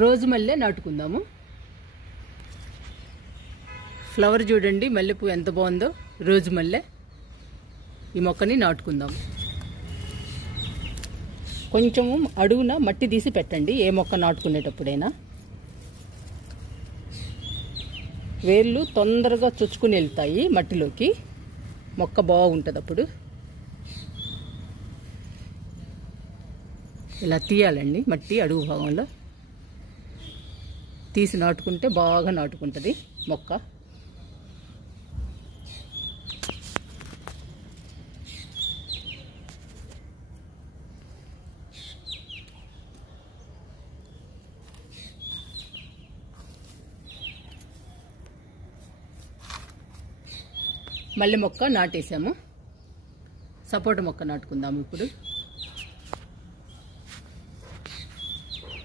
రోజు మల్లె నాటుకుందాము. ఫ్లవర్ చూడండి, మల్లెపూ ఎంత బాగుందో. రోజు మల్లె ఈ మొక్కని నాటుకుందాము. కొంచెము అడుగున మట్టి తీసి పెట్టండి ఏ మొక్క నాటుకునేటప్పుడైనా. వేర్లు తొందరగా చొచ్చుకుని వెళ్తాయి మట్టిలోకి, మొక్క బాగుంటుంది. అప్పుడు ఇలా తీయాలండి, మట్టి అడుగు భాగంలో తీసి నాటుకుంటే బాగా నాటుకుంటుంది మొక్క. మల్లె మొక్క నాటేసాము. సపోటా మొక్క నాటుకుందాము ఇప్పుడు.